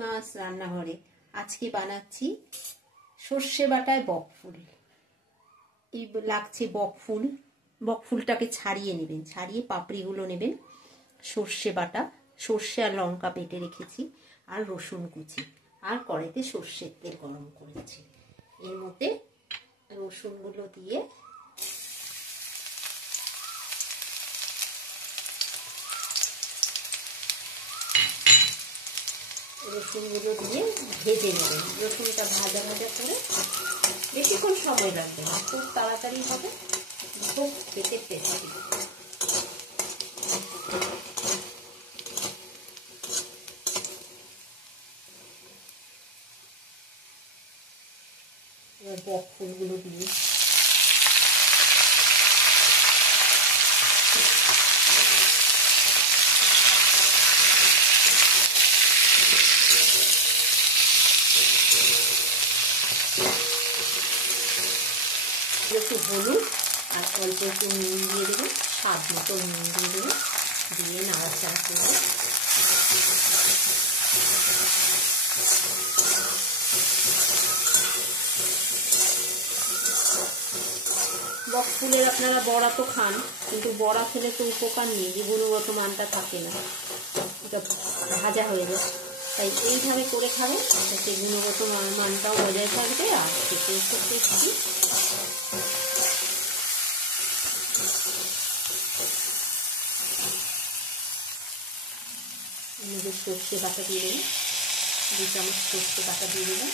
মাছ রান্নাঘরে আজকে বানাচ্ছি সর্ষে বাটায় বকফুল। এই লাগছে বকফুল, বকফুলটাকে ছাড়িয়ে নেবেন, ছাড়িয়ে পাপড়িগুলো নেবেন, সর্ষে বাটা, সর্ষে আর লঙ্কা বেটে রেখেছি, আর রসুন কুচি, আর কড়াইতে সর্ষের তেল গরম করেছি। এর মধ্যে রসুনগুলো দিয়ে ভেজে নেবেন। রসুনটা ভাজা ভাজা করে, বেশিক্ষণ সময় লাগবে না, খুব তাড়াতাড়ি হবে, খুব খেতে টেস্টি। এবার বকফুলগুলো দিয়ে একটু হলুদ আর অল্প একটু নুন দিয়ে দেবেন, স্বাদ মতো নুন দিয়ে দেবেন, দিয়ে নাড়াচাড়া করবেন। বকফুলের আপনারা বড়া তো খান, কিন্তু বড়া খেলে তো উপকার নেই, যে গুণগত মানটা থাকে না, এটা ভাজা হয়ে যায়। তাই এইভাবে করে খাবেন, যাতে গুণগত মানটাও বজায় থাকবে আর খেতে খুব টেস্টি। আমাদের সর্ষে বাটা দিয়ে দেবেন, 2 চামচ সর্ষে বাটা দিয়ে দেবেন।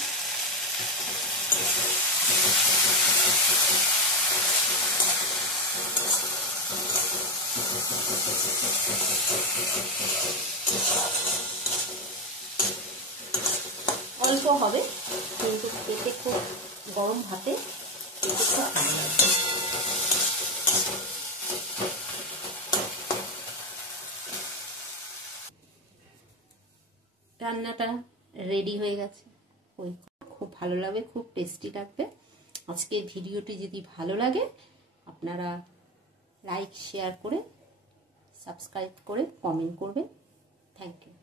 অল্প হবে, কিন্তু খেতে খুব, গরম ভাতে খেতে খুব ভালো লাগবে। রান্নাটা রেডি হয়ে গেছে, খুব ভালো লাগবে, খুব টেস্টি লাগবে। আজকের ভিডিওটি যদি ভালো লাগে আপনারা লাইক শেয়ার করে সাবস্ক্রাইব করে কমেন্ট করবেন। Thank you.